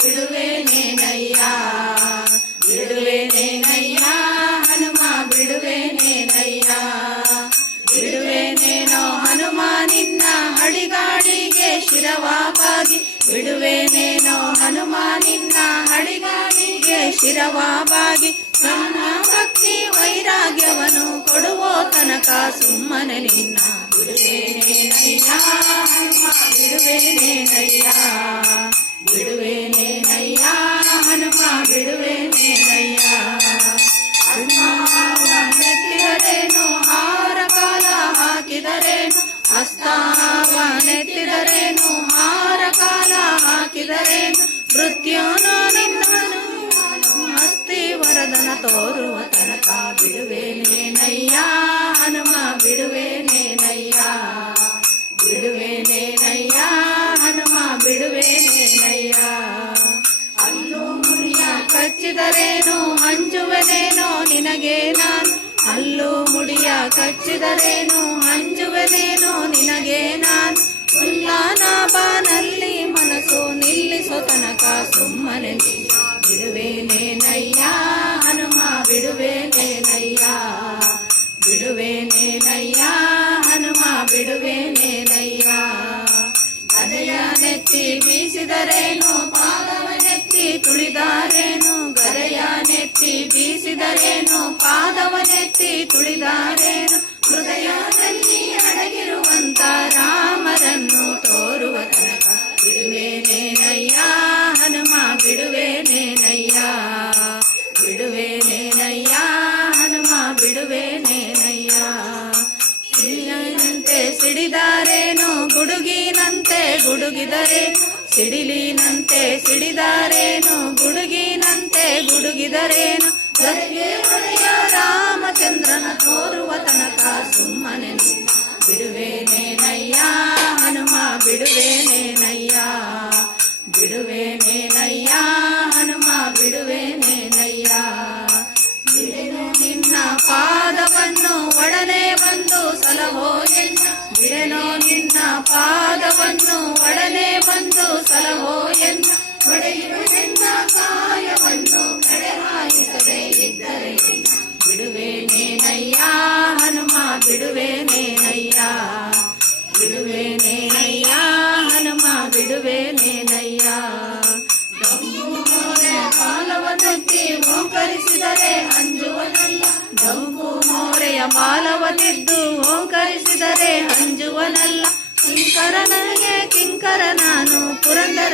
ಬಿಡುವೇನೇನಯ್ಯ ಬಿಡುವೇನೇನಯ್ಯ ಹನುಮ ಬಿಡುವೇನೇನಯ್ಯ ಬಿಡುವೇನೇನೋ ಹನುಮ ನಿನ್ನ ಹಡಿಗಾಡಿಗೆ ಶಿರವಾಬಾಗಿ ಬಿಡುವೇನೇನೋ ಹನುಮ ನಿನ್ನ ಹಡಿಗಾಡಿಗೆ ಶಿರವಾಬಾಗಿ ನಮ್ಮ ಭಕ್ತಿ ವೈರಾಗ್ಯವನ್ನು ಕೊಡುವೋ ತನಕ ಸುಮ್ಮನೆ ನಿನ್ನ ಬಿಡುವೇನೇನಯ್ಯ ಹನುಮ ಬಿಡುವೇನೇನಯ್ಯ ಬಿಡುವೇನೇನಯ್ಯ ಹನುಮ ಬಿಡುವೇನೇನಯ್ಯ ನೆತ್ತಿದರೇನು ಹಾರ ಕಾಲ ಹಾಕಿದರೇನು ಹಸ್ತಾವನೆತ್ತಿದರೇನು ಹಾರ ಕಾಲ ಹಾಕಿದರೇನು ಮೃತ್ಯುನೋ ನಿನ್ನನು ಹಸ್ತಿ ವರದನ ತೋರುವ ತನಕ ಬಿಡುವೇನೇನಯ್ಯ ಹನುಮ ಬಿಡುವೇನೇನಯ್ಯ ಬಿಡುವೇನೇನಯ್ಯ ಹನುಮ ಬಿಡುವೇನೇನಯ್ಯ ಅಲ್ಲೂ ಮುಡಿಯ ಕಚ್ಚಿದರೇನು ಅಂಜುವೆನೇನೋ ನಿನಗೆ ನಾನು ಅಲ್ಲೂ ಮುಡಿಯ ಕಚ್ಚಿದರೇನು ಅಂಜುವೆನೇನೋ ನಿನಗೆ ನಾನು ಉಲ್ಲಾನಾಬಾನಲ್ಲಿ ಮನಸ್ಸು ನಿಲ್ಲಿಸೋ ತನಕ ಸುಮ್ಮನೆ ಬಿಡುವೇನೇನಯ್ಯ ಹನುಮ ಬಿಡುವೇನೇನಯ್ಯ ಬಿಡುವೇನೇನಯ್ಯ ಹನುಮ ಬಿಡುವೇನೇನಯ್ಯ ಗದೆಯ ನೆತ್ತಿ ಬೀಸಿದರೇನು ಪಾದವನೆತ್ತಿ ತುಳಿದಾರೇನು ಗದೆಯ ನೆತ್ತಿ ಬೀಸಿದರೇನು ಪಾದವನೆತ್ತಿ ತುಳಿದಾರೇನು ಹೃದಯದಲ್ಲಿ ಅಡಗಿರುವಂತ ರಾಮರನ್ನು ತೋರುವ ತನಕ ಬಿಡುವೇನೇನಯ್ಯ ಹನುಮ ಬಿಡುವೇನೇನಯ್ಯ ಬಿಡುವೇನೇನಯ್ಯ ಹನುಮ ಬಿಡುವೇನೇನಯ್ಯ ಸಿಡಿಲಿನಂತೆ ಸಿಡಿದಾರೇನು ಗುಡುಗಿನಂತೆ ಗುಡುಗಿದರೆ ಸಿಡಿಲಿನಂತೆ ಸಿಡಿದಾರೇನು ಗುಡುಗಿನಂತೆ ಗುಡುಗಿದರೇನು ಗದೆಗೆ ಒಡೆಯ ರಾಮಚಂದ್ರನ ತೋರುವ ತನಕ ಸುಮ್ಮನೆ ಬಿಡುವೇನೇನಯ್ಯ ಹನುಮ ಬಿಡುವೇನೇನಯ್ಯ ಬಿಡುವೇನೇನಯ್ಯ ಹನುಮ ಬಿಡುವೇನೇನಯ್ಯ ಬಿಡೆನು ನಿನ್ನ ಪಾದವನ್ನು ಒಡನೆ ಬಂದು ಸಲಹೋ ಎನ್ನ ಬಿಡೆನೋ ನಿನ್ನ ಪಾದವನ್ನು ಒಡನೆ ಬಂದು ಸಲಹೋ ಎನ್ನ ಒಡೆಯುವ ನಿನ್ನ ಕಾಯವನ್ನು ಕಡೆ ಹಾಯಿಸದೆ ಇದ್ದರೆ ಬಿಡುವೇನೇನಯ್ಯ ಹನುಮ ಬಿಡುವೇನೇನಯ್ಯ ಬಿಡುವೇನೇನಯ್ಯ ಹನುಮ ಬಿಡುವೇನೇನಯ್ಯ ಡಂಬು ಮೋರೆ ಬಾಲವನೆತ್ತಿ ಓಂಕರಿಸಿದರೆ ಅಂಜುವನಲ್ಲ ಡಂಬು ಮೋರೆಯ ಬಾಲವನೆದ್ದು ಓಂಕರಿಸಿದರೆ ಅಂಜುವನಲ್ಲ ಕಿಂಕರ ನನಗೆ ಕಿಂಕರ ನಾನು ಪುರಂದರ